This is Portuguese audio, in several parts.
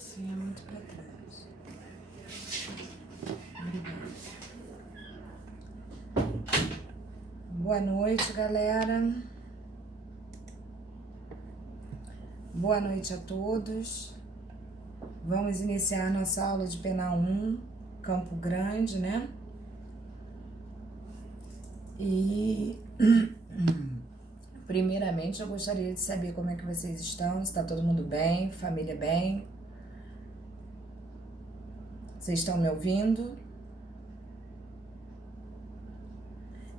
Assim é muito pra trás. Obrigada. Boa noite, galera. Boa noite a todos. Vamos iniciar nossa aula de Pena 1, Campo Grande, né? E primeiramente eu gostaria de saber como é que vocês estão, se está todo mundo bem, família bem. Vocês estão me ouvindo?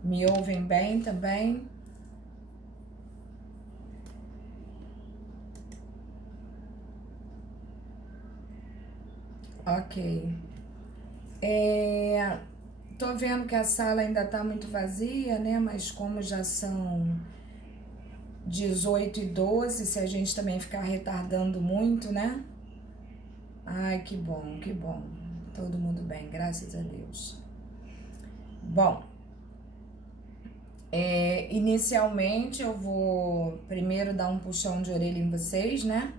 Me ouvem bem também? Ok. Tô vendo que a sala ainda tá muito vazia, né? Mas como já são 18h12, se a gente também ficar retardando muito, né? Ai, que bom, que bom. Todo mundo bem, graças a Deus. Bom, inicialmente eu vou primeiro dar um puxão de orelha em vocês, né?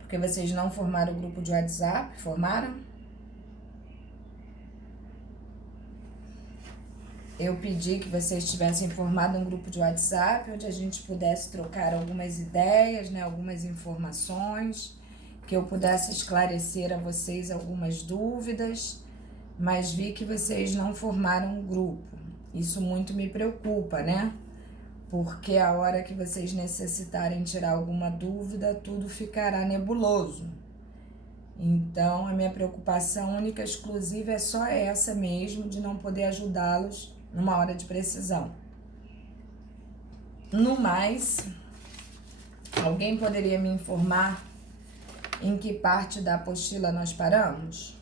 Porque vocês não formaram o grupo de WhatsApp, formaram? Eu pedi que vocês tivessem formado um grupo de WhatsApp, onde a gente pudesse trocar algumas ideias, né, algumas informações, que eu pudesse esclarecer a vocês algumas dúvidas, mas vi que vocês não formaram um grupo. Isso muito me preocupa, né? Porque a hora que vocês necessitarem tirar alguma dúvida, tudo ficará nebuloso. Então, a minha preocupação única, exclusiva, é só essa mesmo, de não poder ajudá-los numa hora de precisão. No mais, alguém poderia me informar em que parte da apostila nós paramos?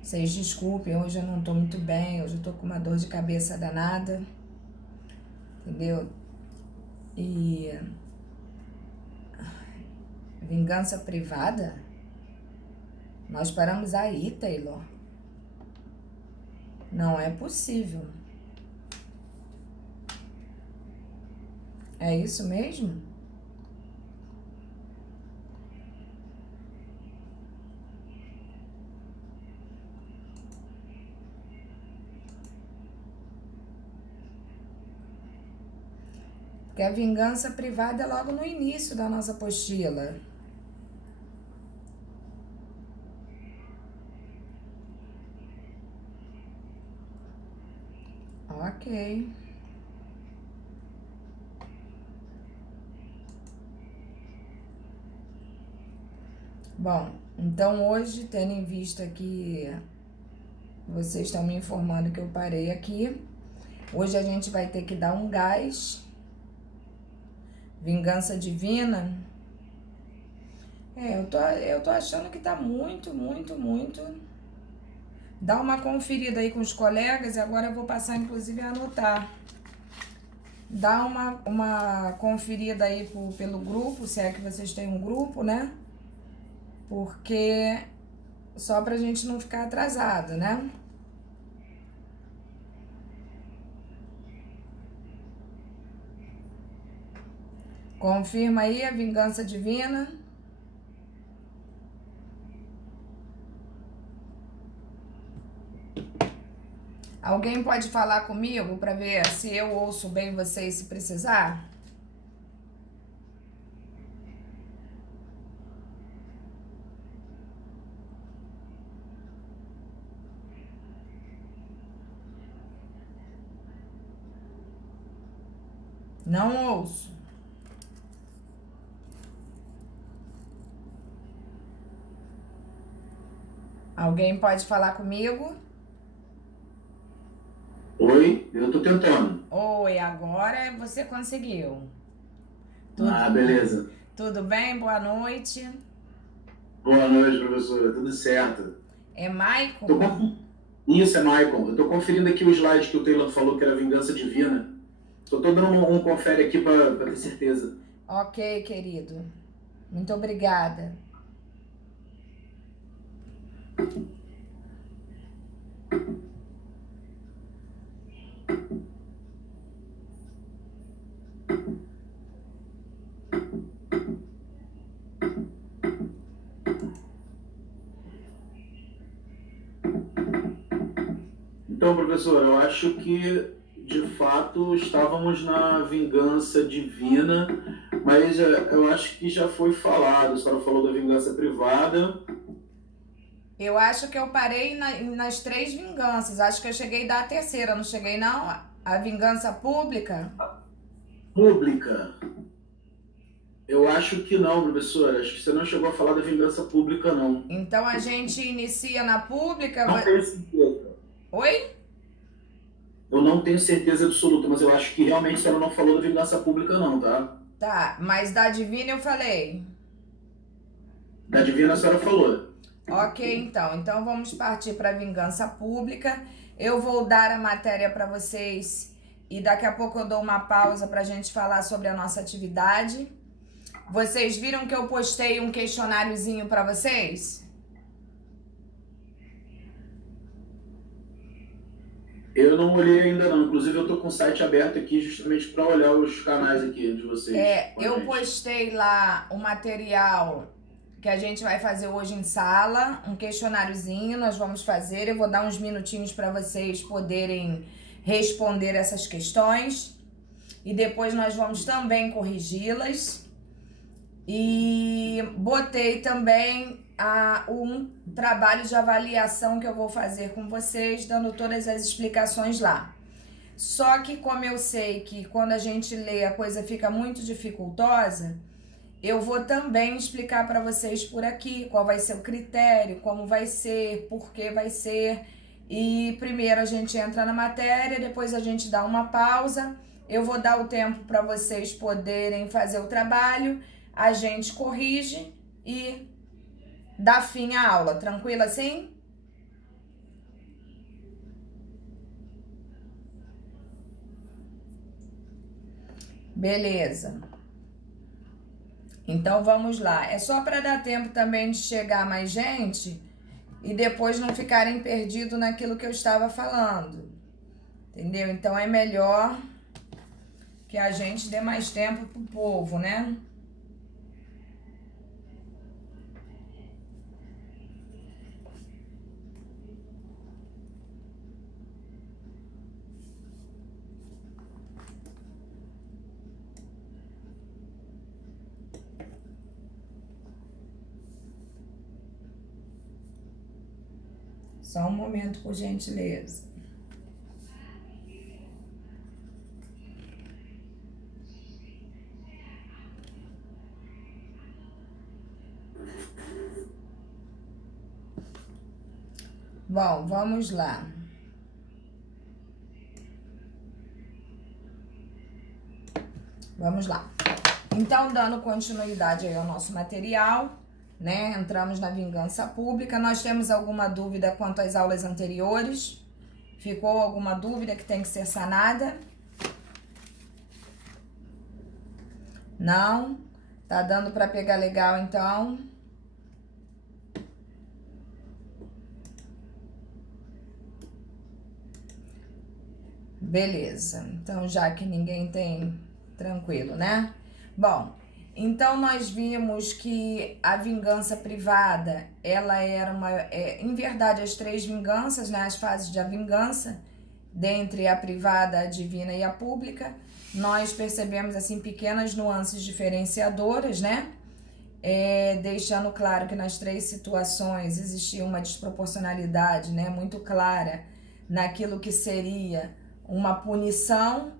Vocês desculpem, hoje eu não tô muito bem, hoje eu tô com uma dor de cabeça danada, entendeu? E vingança privada? Nós paramos aí, Taylor. Não é possível. É isso mesmo? Porque a vingança privada é logo no início da nossa apostila. Ok. Bom, então hoje, tendo em vista que vocês estão me informando que eu parei aqui, hoje a gente vai ter que dar um gás. Vingança divina. Eu tô achando que tá muito. Dá uma conferida aí com os colegas e agora eu vou passar inclusive a anotar. Dá uma conferida aí pelo grupo, se é que vocês têm um grupo, né? Porque só pra gente não ficar atrasado, né? Confirma aí a vingança divina. Alguém pode falar comigo para ver se eu ouço bem vocês se precisar? Não ouço. Alguém pode falar comigo? Oi, eu tô tentando. Oi, agora você conseguiu. Beleza. Tudo bem? Boa noite. Boa noite, professora. Tudo certo? É Tô Maicon? Isso é Michael. Eu tô conferindo aqui o slide que o Taylor falou que era vingança divina. Só tô dando um confere aqui pra ter certeza. Ok, querido. Muito obrigada. Então, professor, eu acho que de fato estávamos na vingança divina, mas eu acho que já foi falado. A senhora falou da vingança privada. Eu acho que eu parei nas 3 vinganças. Acho que eu cheguei da terceira, não cheguei não? A vingança pública? Pública. Eu acho que não, professora. Acho que você não chegou a falar da vingança pública, não. Então a gente inicia na pública. Não tenho certeza. Oi? Eu não tenho certeza absoluta, mas eu acho que realmente a senhora não falou da vingança pública, não, tá? Tá, mas da divina eu falei. Da divina a senhora falou. Ok, então. Então vamos partir para a vingança pública. Eu vou dar a matéria para vocês e daqui a pouco eu dou uma pausa para a gente falar sobre a nossa atividade. Vocês viram que eu postei um questionáriozinho para vocês? Eu não olhei ainda não. Inclusive eu tô com o site aberto aqui justamente para olhar os canais aqui de vocês. Eu postei lá o material que a gente vai fazer hoje em sala, um questionáriozinho, nós vamos fazer. Eu vou dar uns minutinhos para vocês poderem responder essas questões e depois nós vamos também corrigi-las. E botei também um trabalho de avaliação que eu vou fazer com vocês, dando todas as explicações lá. Só que como eu sei que quando a gente lê a coisa fica muito dificultosa, eu vou também explicar para vocês por aqui qual vai ser o critério, como vai ser, por que vai ser. E primeiro a gente entra na matéria, depois a gente dá uma pausa. Eu vou dar o tempo para vocês poderem fazer o trabalho, a gente corrige e dá fim à aula. Tranquilo assim? Beleza. Então vamos lá. É só para dar tempo também de chegar mais gente e depois não ficarem perdidos naquilo que eu estava falando. Entendeu? Então é melhor que a gente dê mais tempo pro povo, né? Só um momento, por gentileza. Bom, vamos lá. Vamos lá. Então, dando continuidade aí ao nosso material, né? Entramos na vingança pública. Nós temos alguma dúvida quanto às aulas anteriores? Ficou alguma dúvida que tem que ser sanada? Não? Tá dando para pegar legal, então? Beleza. Então, já que ninguém tem... Tranquilo, né? Bom, então nós vimos que a vingança privada, ela era em verdade, as 3 vinganças, né? As fases da vingança, dentre a privada, a divina e a pública, nós percebemos, assim, pequenas nuances diferenciadoras, né? Deixando claro que nas 3 situações existia uma desproporcionalidade, né? Muito clara naquilo que seria uma punição.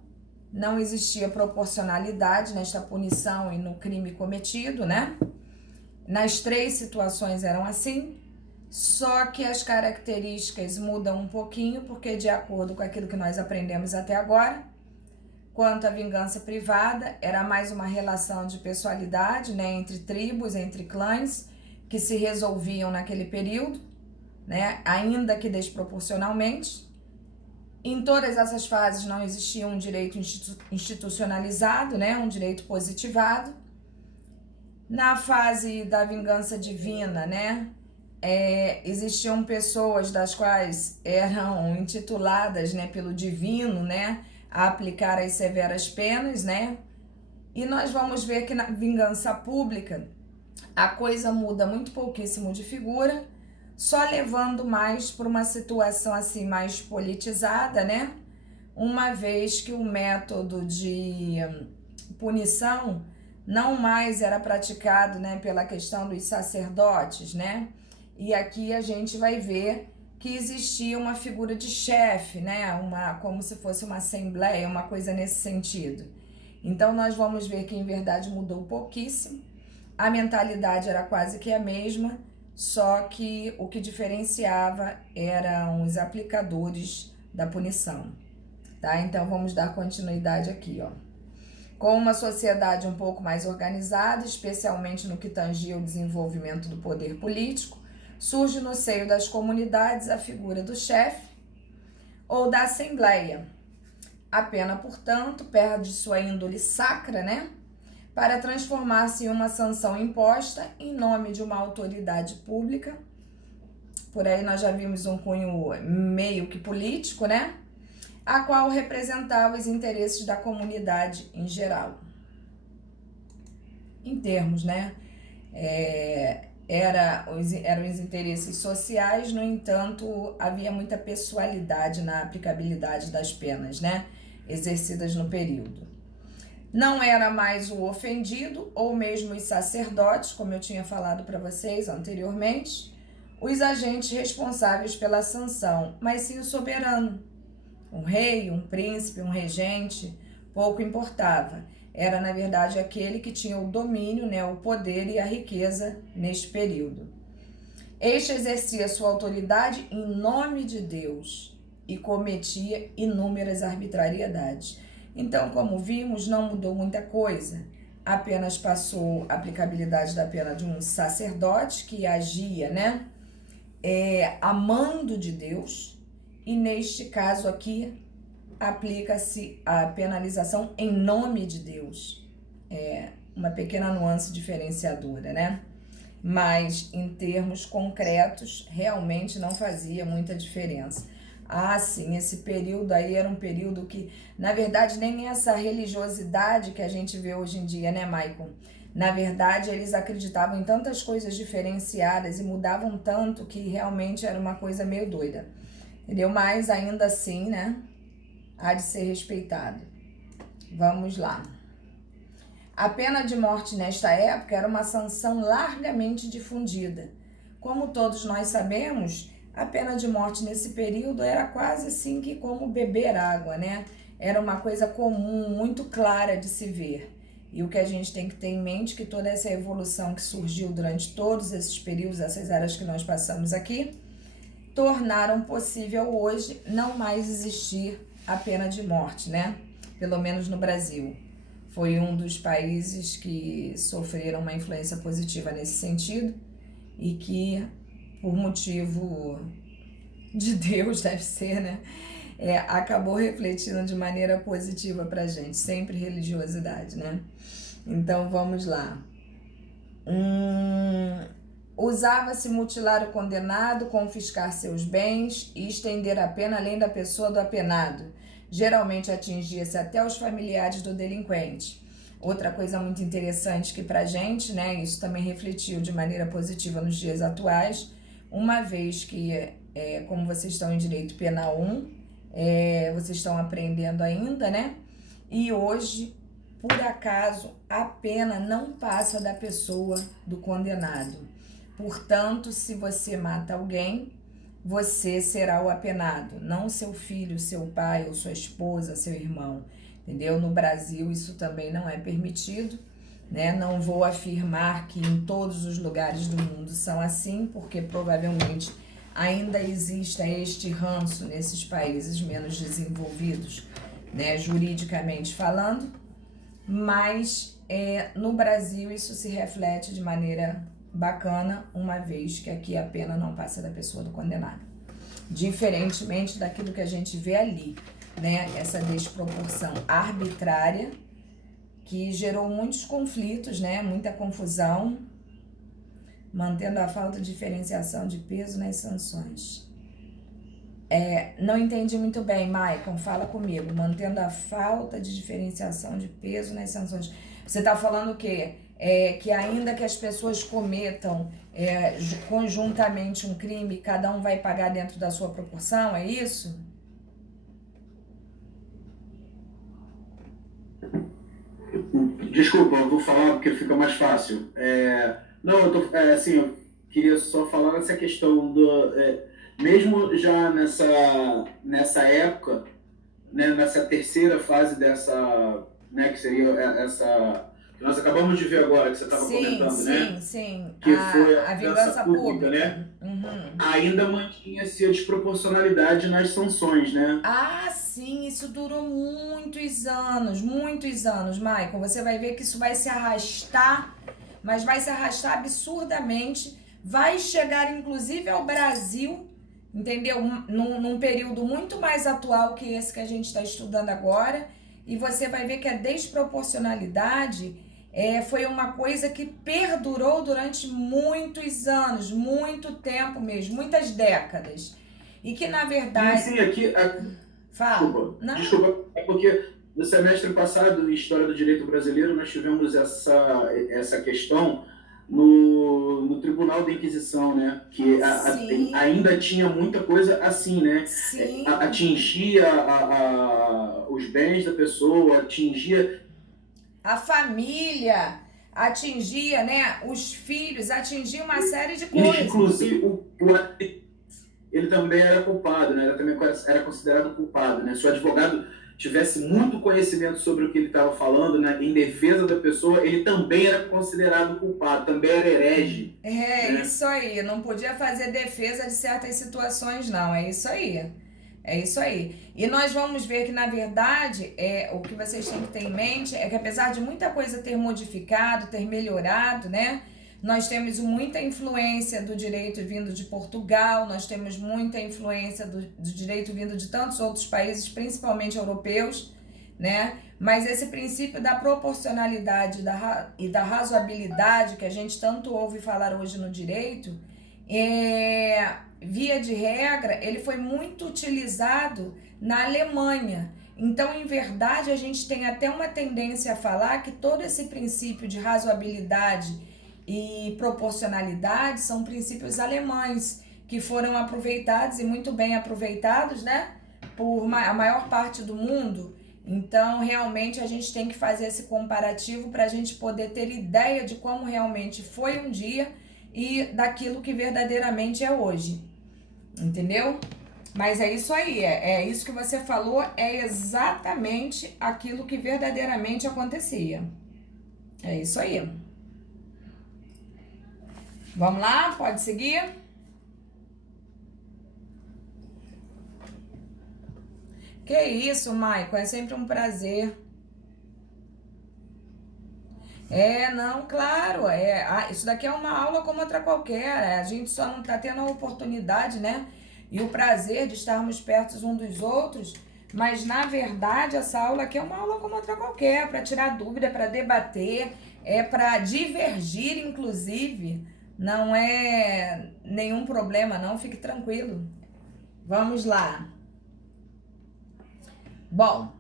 Não existia proporcionalidade nesta punição e no crime cometido, né? Nas 3 situações eram assim, só que as características mudam um pouquinho, porque de acordo com aquilo que nós aprendemos até agora, quanto à vingança privada, era mais uma relação de pessoalidade, né? Entre tribos, entre clãs, que se resolviam naquele período, né? Ainda que desproporcionalmente. Em todas essas fases não existia um direito institucionalizado, né? Um direito positivado. Na fase da vingança divina, né? Existiam pessoas das quais eram intituladas, né, pelo divino, né, a aplicar as severas penas, né? E nós vamos ver que na vingança pública a coisa muda muito pouquíssimo de figura, só levando mais para uma situação assim mais politizada, né? Uma vez que o método de punição não mais era praticado, né, pela questão dos sacerdotes, né? E aqui a gente vai ver que existia uma figura de chefe, né? Como se fosse uma assembleia, uma coisa nesse sentido. Então nós vamos ver que em verdade mudou pouquíssimo. A mentalidade era quase que a mesma, só que o que diferenciava eram os aplicadores da punição, tá? Então vamos dar continuidade aqui, ó. Com uma sociedade um pouco mais organizada, especialmente no que tangia o desenvolvimento do poder político, surge no seio das comunidades a figura do chefe ou da assembleia. A pena, portanto, perde sua índole sacra, né? Para transformar-se em uma sanção imposta em nome de uma autoridade pública. Por aí nós já vimos um cunho meio que político, né? A qual representava os interesses da comunidade em geral. Em termos, né? Eram os interesses sociais, no entanto, havia muita pessoalidade na aplicabilidade das penas, né? Exercidas no período. Não era mais o ofendido ou mesmo os sacerdotes, como eu tinha falado para vocês anteriormente, os agentes responsáveis pela sanção, mas sim o soberano. Um rei, um príncipe, um regente, pouco importava. Era, na verdade, aquele que tinha o domínio, né, o poder e a riqueza neste período. Este exercia sua autoridade em nome de Deus e cometia inúmeras arbitrariedades. Então, como vimos, não mudou muita coisa. Apenas passou a aplicabilidade da pena de um sacerdote que agia, né, a mando de Deus. E neste caso aqui, aplica-se a penalização em nome de Deus. Uma pequena nuance diferenciadora, né? Mas em termos concretos, realmente não fazia muita diferença. Ah, sim, esse período aí era um período que, na verdade, nem essa religiosidade que a gente vê hoje em dia, né, Maicon? Na verdade, eles acreditavam em tantas coisas diferenciadas e mudavam tanto que realmente era uma coisa meio doida. Entendeu? Mas ainda assim, né, há de ser respeitado. Vamos lá. A pena de morte nesta época era uma sanção largamente difundida. Como todos nós sabemos, a pena de morte nesse período era quase assim que como beber água, né? Era uma coisa comum, muito clara de se ver. E o que a gente tem que ter em mente é que toda essa evolução que surgiu durante todos esses períodos, essas eras que nós passamos aqui, tornaram possível hoje não mais existir a pena de morte, né? Pelo menos no Brasil. Foi um dos países que sofreram uma influência positiva nesse sentido e que, por motivo de Deus, deve ser, né? Acabou refletindo de maneira positiva pra gente. Sempre religiosidade, né? Então, vamos lá. Usava-se mutilar o condenado, confiscar seus bens e estender a pena além da pessoa do apenado. Geralmente atingia-se até os familiares do delinquente. Outra coisa muito interessante que pra gente, né, isso também refletiu de maneira positiva nos dias atuais, uma vez que, como vocês estão em direito penal 1, vocês estão aprendendo ainda, né? E hoje, por acaso, a pena não passa da pessoa do condenado. Portanto, se você mata alguém, você será o apenado, não seu filho, seu pai ou sua esposa, seu irmão, entendeu? No Brasil isso também não é permitido, né? Não vou afirmar que em todos os lugares do mundo são assim, porque provavelmente ainda existe este ranço nesses países menos desenvolvidos, né? Juridicamente falando, mas no Brasil isso se reflete de maneira bacana, uma vez que aqui a pena não passa da pessoa do condenado. Diferentemente daquilo que a gente vê ali, né? Essa desproporção arbitrária que gerou muitos conflitos, né? Muita confusão, mantendo a falta de diferenciação de peso nas sanções. Não entendi muito bem, Maicon, fala comigo. Mantendo a falta de diferenciação de peso nas sanções. Você está falando o quê? que ainda que as pessoas cometam conjuntamente um crime, cada um vai pagar dentro da sua proporção, é isso? Desculpa, eu vou falar porque fica mais fácil. Não, assim, eu queria só falar essa questão mesmo já nessa época, né, nessa terceira fase dessa, né, que seria essa que nós acabamos de ver agora, que você estava comentando, né? Sim. Que foi A a vingança vingança pública, pública. né? Uhum. Ainda mantinha-se a desproporcionalidade nas sanções, né? Ah, sim, isso durou muitos anos, Michael. Você vai ver que isso vai se arrastar, mas vai se arrastar absurdamente. Vai chegar, inclusive, ao Brasil, entendeu? Num período muito mais atual que esse que a gente está estudando agora. E você vai ver que a desproporcionalidade foi uma coisa que perdurou durante muitos anos, muito tempo mesmo, muitas décadas. E que, na Sim, verdade, sim, aqui fala. Não? desculpa, é porque no semestre passado, em História do Direito Brasileiro, nós tivemos essa questão no Tribunal da Inquisição, né? Que Sim, ainda tinha muita coisa assim, né? sim. Atingia os bens da pessoa, atingia. A família atingia, né? Os filhos, atingia uma série de coisas. Inclusive, ele também era culpado, né? Ele também era considerado culpado, né? Se o advogado tivesse muito conhecimento sobre o que ele estava falando, né, em defesa da pessoa, ele também era considerado culpado, também era herege, né? Isso aí. Não podia fazer defesa de certas situações, não. É isso aí. É isso aí. E nós vamos ver que, na verdade, o que vocês têm que ter em mente é que, apesar de muita coisa ter modificado, ter melhorado, né? Nós temos muita influência do direito vindo de Portugal, nós temos muita influência do direito vindo de tantos outros países, principalmente europeus, né? Mas esse princípio da proporcionalidade e da razoabilidade que a gente tanto ouve falar hoje no direito, via de regra, ele foi muito utilizado na Alemanha. Então, em verdade, a gente tem até uma tendência a falar que todo esse princípio de razoabilidade e proporcionalidade são princípios alemães que foram aproveitados e muito bem aproveitados, né, por a maior parte do mundo. Então, realmente, a gente tem que fazer esse comparativo para a gente poder ter ideia de como realmente foi um dia e daquilo que verdadeiramente é hoje. Entendeu? Mas é isso aí, é isso que você falou, é exatamente aquilo que verdadeiramente acontecia. É isso aí. Vamos lá? Pode seguir? Que isso, Maicon, é sempre um prazer. Não, claro, isso daqui é uma aula como outra qualquer, a gente só não tá tendo a oportunidade, né, e o prazer de estarmos perto uns dos outros, mas na verdade essa aula aqui é uma aula como outra qualquer, para tirar dúvida, para debater, para divergir, inclusive, não é nenhum problema não, fique tranquilo. Vamos lá. Bom,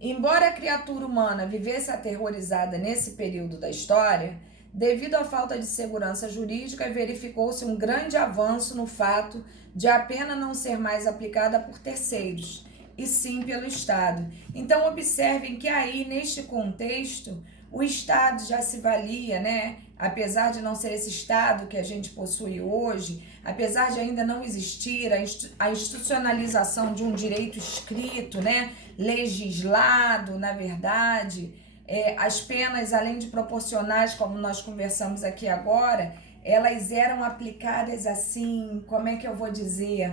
embora a criatura humana vivesse aterrorizada nesse período da história, devido à falta de segurança jurídica, verificou-se um grande avanço no fato de a pena não ser mais aplicada por terceiros, e sim pelo Estado. Então, observem que aí, neste contexto, o Estado já se valia, né? Apesar de não ser esse Estado que a gente possui hoje, apesar de ainda não existir a institucionalização de um direito escrito, né? Legislado, na verdade, as penas, além de proporcionais, como nós conversamos aqui agora, elas eram aplicadas assim, como é que eu vou dizer?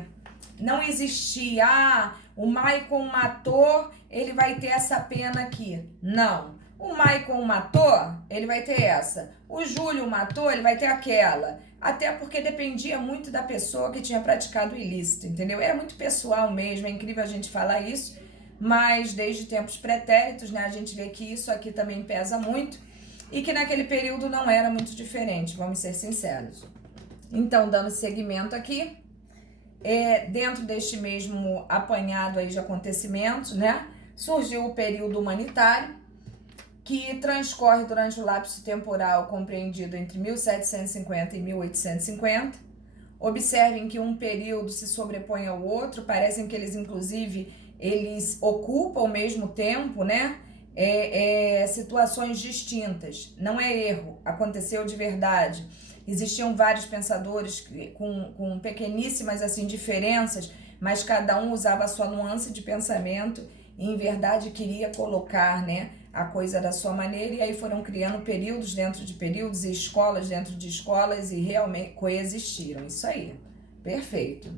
Não existia, o Maicon matou, ele vai ter essa pena aqui. Não. O Maicon matou, ele vai ter essa. O Júlio matou, ele vai ter aquela. Até porque dependia muito da pessoa que tinha praticado o ilícito, entendeu? Era muito pessoal mesmo, é incrível a gente falar isso, mas desde tempos pretéritos, né, a gente vê que isso aqui também pesa muito e que naquele período não era muito diferente, vamos ser sinceros. Então, dando seguimento aqui, dentro deste mesmo apanhado aí de acontecimentos, né, surgiu o período humanitário, que transcorre durante o lapso temporal compreendido entre 1750 e 1850. Observem que um período se sobrepõe ao outro, parecem que eles, inclusive, eles ocupam ao mesmo tempo, né? Situações distintas. Não é erro, aconteceu de verdade. Existiam vários pensadores com pequeníssimas assim, diferenças, mas cada um usava a sua nuance de pensamento e, em verdade, queria colocar, né, a coisa da sua maneira, e aí foram criando períodos dentro de períodos e escolas dentro de escolas e realmente coexistiram. Isso aí, perfeito.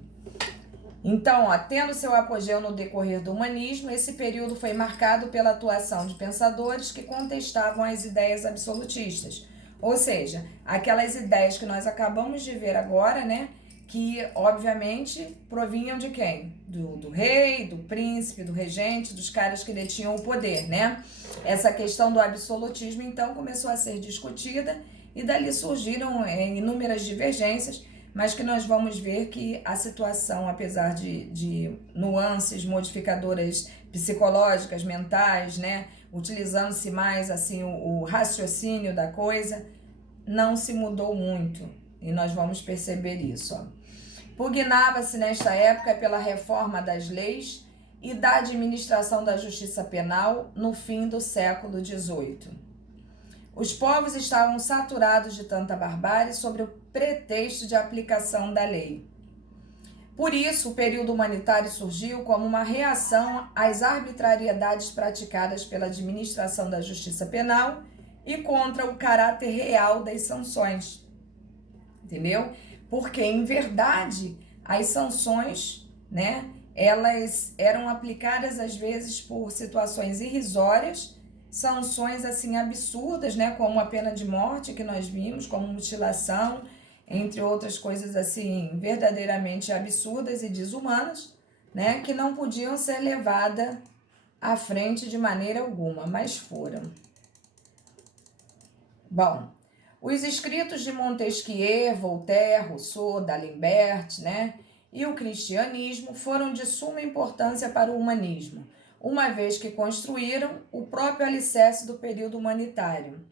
Então, tendo seu apogeu no decorrer do humanismo, esse período foi marcado pela atuação de pensadores que contestavam as ideias absolutistas. Ou seja, aquelas ideias que nós acabamos de ver agora, né? Que, obviamente, provinham de quem? Do rei, do príncipe, do regente, dos caras que detinham o poder, né? Essa questão do absolutismo, então, começou a ser discutida e dali surgiram inúmeras divergências, mas que nós vamos ver que a situação, apesar de nuances modificadoras psicológicas, mentais, né? Utilizando-se mais assim o raciocínio da coisa, não se mudou muito. E nós vamos perceber isso. Ó. Pugnava-se nesta época pela reforma das leis e da administração da justiça penal no fim do século XVIII. Os povos estavam saturados de tanta barbárie sobre o pretexto de aplicação da lei. Por isso, o período humanitário surgiu como uma reação às arbitrariedades praticadas pela administração da justiça penal e contra o caráter real das sanções. Entendeu? Porque, em verdade, as sanções, né, elas eram aplicadas às vezes por situações irrisórias, sanções assim absurdas, né, como a pena de morte que nós vimos, como mutilação, entre outras coisas assim verdadeiramente absurdas e desumanas, né, que não podiam ser levadas à frente de maneira alguma, mas foram. Bom, os escritos de Montesquieu, Voltaire, Rousseau, D'Alembert, né, e o cristianismo foram de suma importância para o humanismo, uma vez que construíram o próprio alicerce do período humanitário.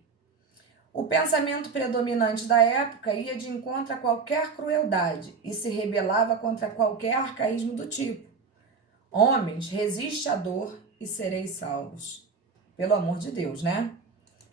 O pensamento predominante da época ia de encontro a qualquer crueldade e se rebelava contra qualquer arcaísmo do tipo. Homens, resiste à dor e sereis salvos. Pelo amor de Deus, né?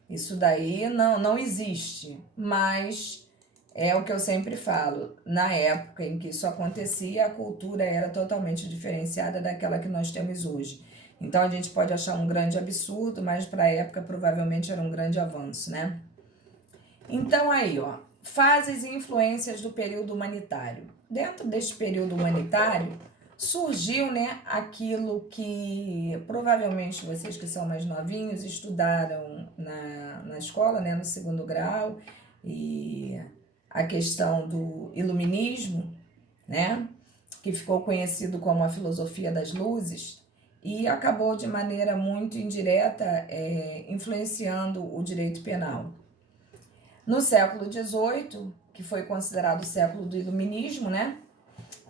Isso daí não existe, mas é o que eu sempre falo. Na época em que isso acontecia, a cultura era totalmente diferenciada daquela que nós temos hoje. Então a gente pode achar um grande absurdo, mas para a época provavelmente era um grande avanço, né? Então aí, ó, fases e influências do período humanitário. Dentro deste período humanitário, surgiu, né, aquilo que provavelmente vocês que são mais novinhos estudaram na escola, né, no segundo grau, e a questão do iluminismo, né, que ficou conhecido como a filosofia das luzes, e acabou de maneira muito indireta influenciando o direito penal. No século XVIII, que foi considerado o século do iluminismo, né?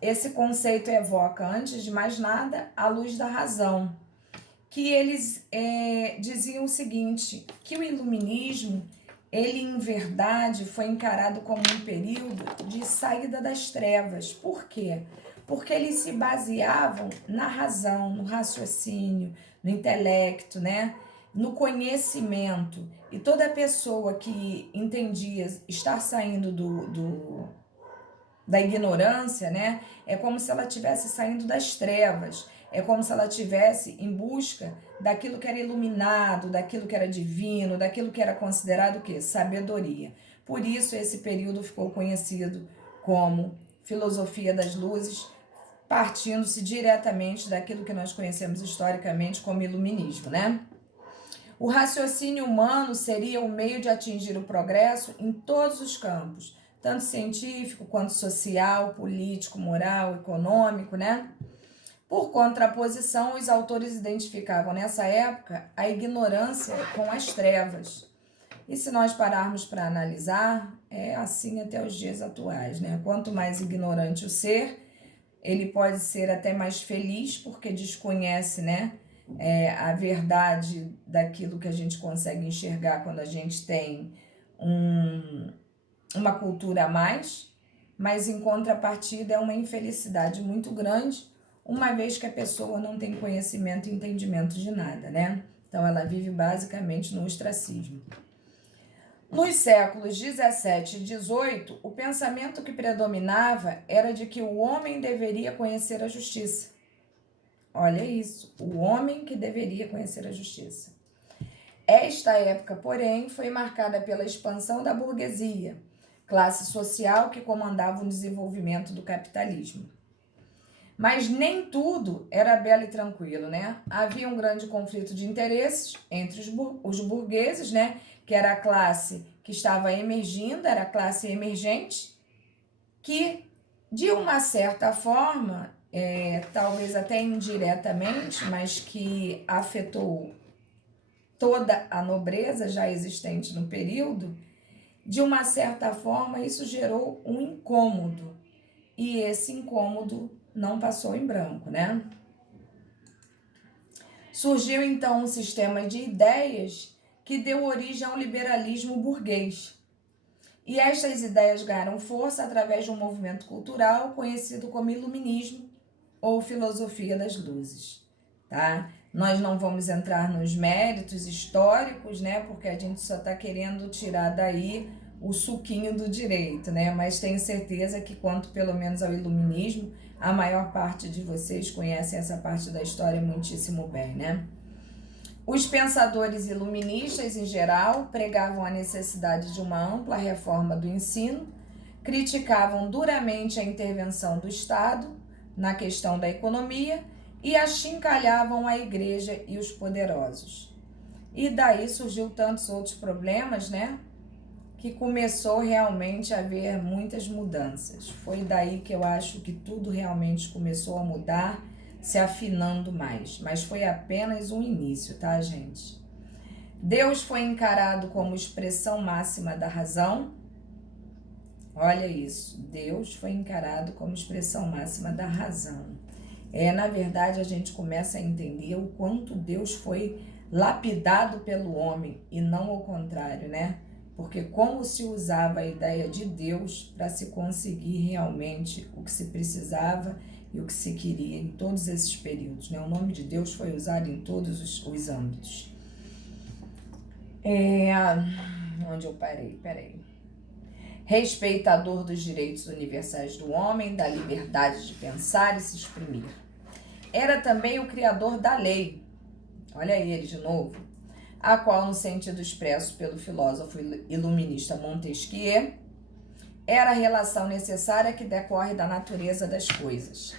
Esse conceito evoca, antes de mais nada, a luz da razão, que eles diziam o seguinte, que o iluminismo, ele em verdade foi encarado como um período de saída das trevas. Por quê? Porque eles se baseavam na razão, no raciocínio, no intelecto, né? No conhecimento. E toda pessoa que entendia estar saindo da ignorância, né? É como se ela estivesse saindo das trevas. É como se ela estivesse em busca daquilo que era iluminado, daquilo que era divino, daquilo que era considerado o quê? Sabedoria. Por isso esse período ficou conhecido como filosofia das luzes, partindo-se diretamente daquilo que nós conhecemos historicamente como iluminismo, né? O raciocínio humano seria o meio de atingir o progresso em todos os campos, tanto científico quanto social, político, moral, econômico, né? Por contraposição, os autores identificavam nessa época a ignorância com as trevas. E se nós pararmos para analisar, é assim até os dias atuais, né? Quanto mais ignorante o ser, ele pode ser até mais feliz porque desconhece, né? a verdade daquilo que a gente consegue enxergar quando a gente tem uma cultura a mais, mas em contrapartida é uma infelicidade muito grande, uma vez que a pessoa não tem conhecimento e entendimento de nada, né? Então ela vive basicamente no ostracismo. Nos séculos 17 e 18, o pensamento que predominava era de que o homem deveria conhecer a justiça. Olha isso, o homem que deveria conhecer a justiça. Esta época, porém, foi marcada pela expansão da burguesia, classe social que comandava o desenvolvimento do capitalismo. Mas nem tudo era belo e tranquilo, né? Havia um grande conflito de interesses entre os burgueses, né? Que era a classe que estava emergindo, era a classe emergente, que, de uma certa forma, talvez até indiretamente, mas que afetou toda a nobreza já existente no período, de uma certa forma isso gerou um incômodo. E esse incômodo não passou em branco, né? Surgiu então um sistema de ideias que deu origem ao liberalismo burguês. E estas ideias ganharam força através de um movimento cultural conhecido como iluminismo ou filosofia das luzes, tá? Nós não vamos entrar nos méritos históricos, né? Porque a gente só está querendo tirar daí o suquinho do direito, né? Mas tenho certeza que quanto pelo menos ao iluminismo, a maior parte de vocês conhecem essa parte da história muitíssimo bem, né? Os pensadores iluministas, em geral, pregavam a necessidade de uma ampla reforma do ensino, criticavam duramente a intervenção do Estado na questão da economia e achincalhavam a igreja e os poderosos. E daí surgiu tantos outros problemas, né? Que começou realmente a haver muitas mudanças. Foi daí que eu acho que tudo realmente começou a mudar, se afinando mais. Mas foi apenas um início, tá, gente? Deus foi encarado como expressão máxima da razão. Olha isso, Deus foi encarado como expressão máxima da razão. Na verdade, a gente começa a entender o quanto Deus foi lapidado pelo homem e não ao contrário, né? Porque como se usava a ideia de Deus para se conseguir realmente o que se precisava e o que se queria em todos esses períodos, né? O nome de Deus foi usado em todos os âmbitos. Onde eu parei? Peraí. Respeitador dos direitos universais do homem, da liberdade de pensar e se exprimir. Era também o criador da lei. Olha ele de novo. A qual, no sentido expresso pelo filósofo iluminista Montesquieu, era a relação necessária que decorre da natureza das coisas.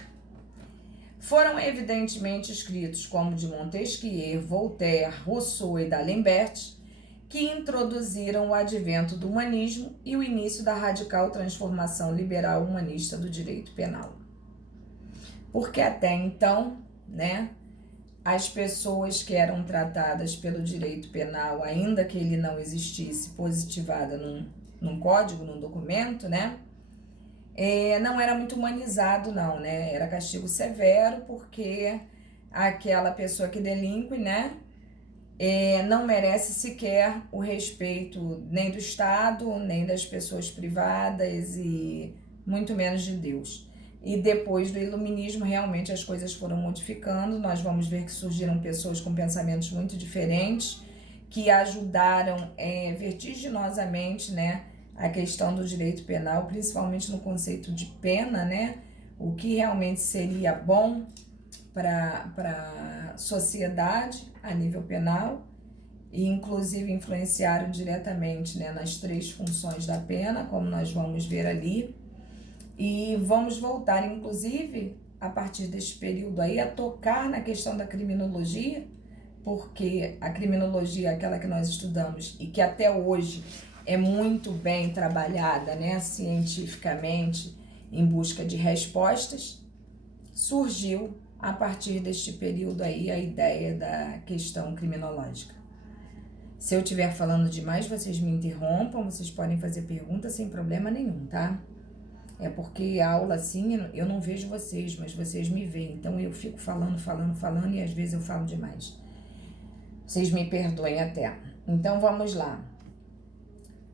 Foram evidentemente escritos como de Montesquieu, Voltaire, Rousseau e D'Alembert, que introduziram o advento do humanismo e o início da radical transformação liberal humanista do direito penal. Porque até então, né, as pessoas que eram tratadas pelo direito penal, ainda que ele não existisse positivada num código, num documento, né, não era muito humanizado não, né, era castigo severo, porque aquela pessoa que delinque, né, não merece sequer o respeito nem do Estado, nem das pessoas privadas e muito menos de Deus. E depois do iluminismo, realmente as coisas foram modificando. Nós vamos ver que surgiram pessoas com pensamentos muito diferentes, que ajudaram vertiginosamente, né, a questão do direito penal, principalmente no conceito de pena, né, o que realmente seria bom para a sociedade a nível penal, e inclusive influenciaram diretamente, né, nas 3 funções da pena, como nós vamos ver ali. E vamos voltar, inclusive, a partir desse período aí, a tocar na questão da criminologia, porque a criminologia é aquela que nós estudamos e que até hoje é muito bem trabalhada, né, cientificamente, em busca de respostas, surgiu a partir deste período aí a ideia da questão criminológica. Se eu estiver falando demais, vocês me interrompam, vocês podem fazer perguntas sem problema nenhum, tá? É porque a aula assim, eu não vejo vocês, mas vocês me veem. Então eu fico falando e às vezes eu falo demais. Vocês me perdoem até. Então vamos lá.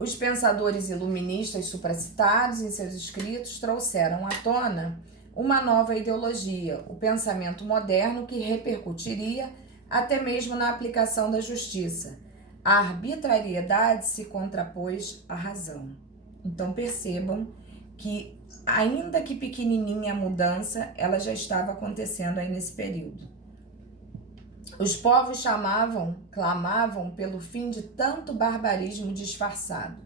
Os pensadores iluministas supracitados em seus escritos trouxeram à tona uma nova ideologia, o pensamento moderno, que repercutiria até mesmo na aplicação da justiça. A arbitrariedade se contrapôs à razão. Então percebam que, ainda que pequenininha a mudança, ela já estava acontecendo aí nesse período. Os povos clamavam pelo fim de tanto barbarismo disfarçado.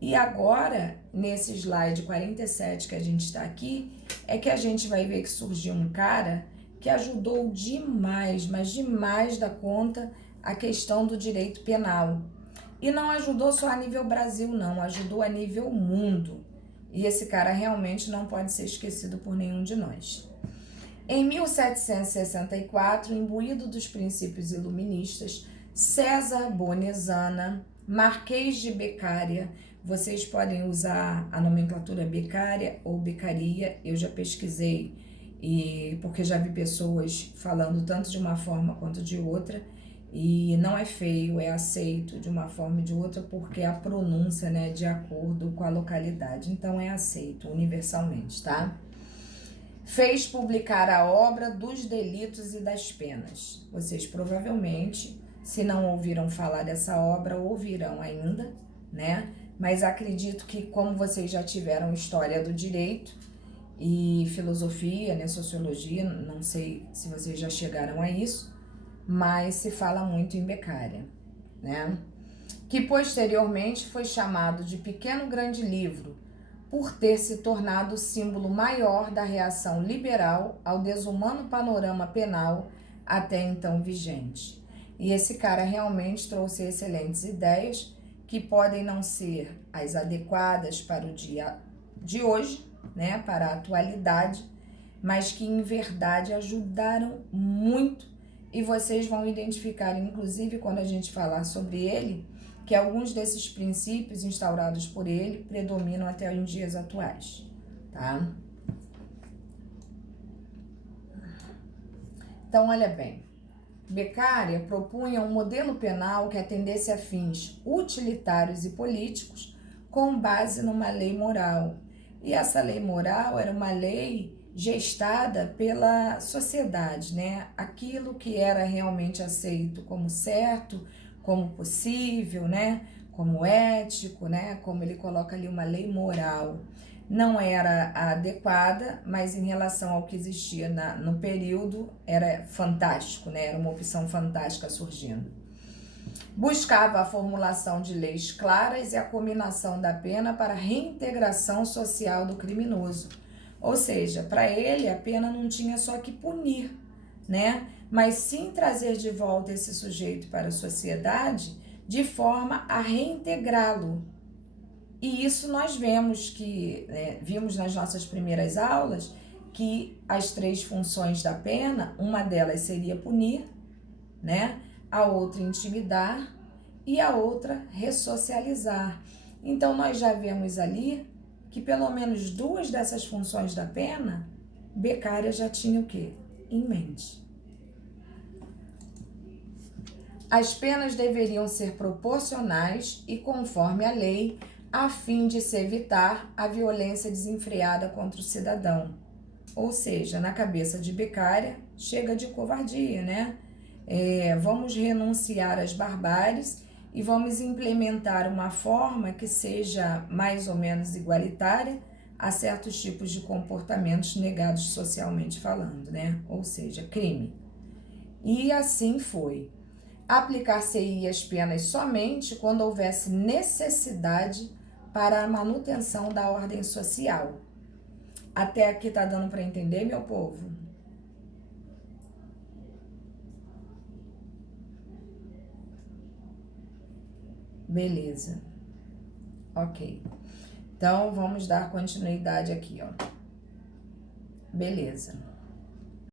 E agora, nesse slide 47 que a gente está aqui, é que a gente vai ver que surgiu um cara que ajudou demais, mas demais da conta, a questão do direito penal. E não ajudou só a nível Brasil, não, ajudou a nível mundo. E esse cara realmente não pode ser esquecido por nenhum de nós. Em 1764, imbuído dos princípios iluministas, César Bonesana, Marquês de Beccaria, vocês podem usar a nomenclatura Beccaria ou Beccaria, eu já pesquisei, porque já vi pessoas falando tanto de uma forma quanto de outra, e não é feio, é aceito de uma forma e de outra, porque a pronúncia, né, de acordo com a localidade, então é aceito universalmente, tá? Fez publicar a obra dos delitos e das penas. Vocês provavelmente, se não ouviram falar dessa obra, ouvirão ainda, né? Mas acredito que, como vocês já tiveram história do direito e filosofia, né, sociologia, não sei se vocês já chegaram a isso, mas se fala muito em Beccaria, né? Que posteriormente foi chamado de Pequeno Grande Livro, por ter se tornado o símbolo maior da reação liberal ao desumano panorama penal até então vigente. E esse cara realmente trouxe excelentes ideias que podem não ser as adequadas para o dia de hoje, né, para a atualidade, mas que em verdade ajudaram muito, e vocês vão identificar, inclusive quando a gente falar sobre ele, que alguns desses princípios instaurados por ele predominam até os dias atuais, tá? Então, olha bem, Beccaria propunha um modelo penal que atendesse a fins utilitários e políticos com base numa lei moral. E essa lei moral era uma lei gestada pela sociedade, né? Aquilo que era realmente aceito como certo, como possível, né? Como ético, né? Como ele coloca ali, uma lei moral. Não era adequada, mas em relação ao que existia no período, era fantástico, né? Era uma opção fantástica surgindo. Buscava a formulação de leis claras e a cominação da pena para a reintegração social do criminoso. Ou seja, para ele a pena não tinha só que punir, né? Mas sim trazer de volta esse sujeito para a sociedade de forma a reintegrá-lo. E isso nós vimos nas nossas primeiras aulas, que as 3 funções da pena, uma delas seria punir, né? A outra intimidar e a outra ressocializar. Então nós já vemos ali que pelo menos 2 dessas funções da pena, Beccaria já tinha o quê? Em mente. As penas deveriam ser proporcionais e conforme a lei, a fim de se evitar a violência desenfreada contra o cidadão. Ou seja, na cabeça de Beccaria, chega de covardia, né? Vamos renunciar às barbáries e vamos implementar uma forma que seja mais ou menos igualitária a certos tipos de comportamentos negados socialmente falando, né? Ou seja, crime. E assim foi. Aplicar-se-ia as penas somente quando houvesse necessidade para a manutenção da ordem social. Até aqui tá dando para entender, meu povo? Beleza. Ok. Então, vamos dar continuidade aqui, ó. Beleza.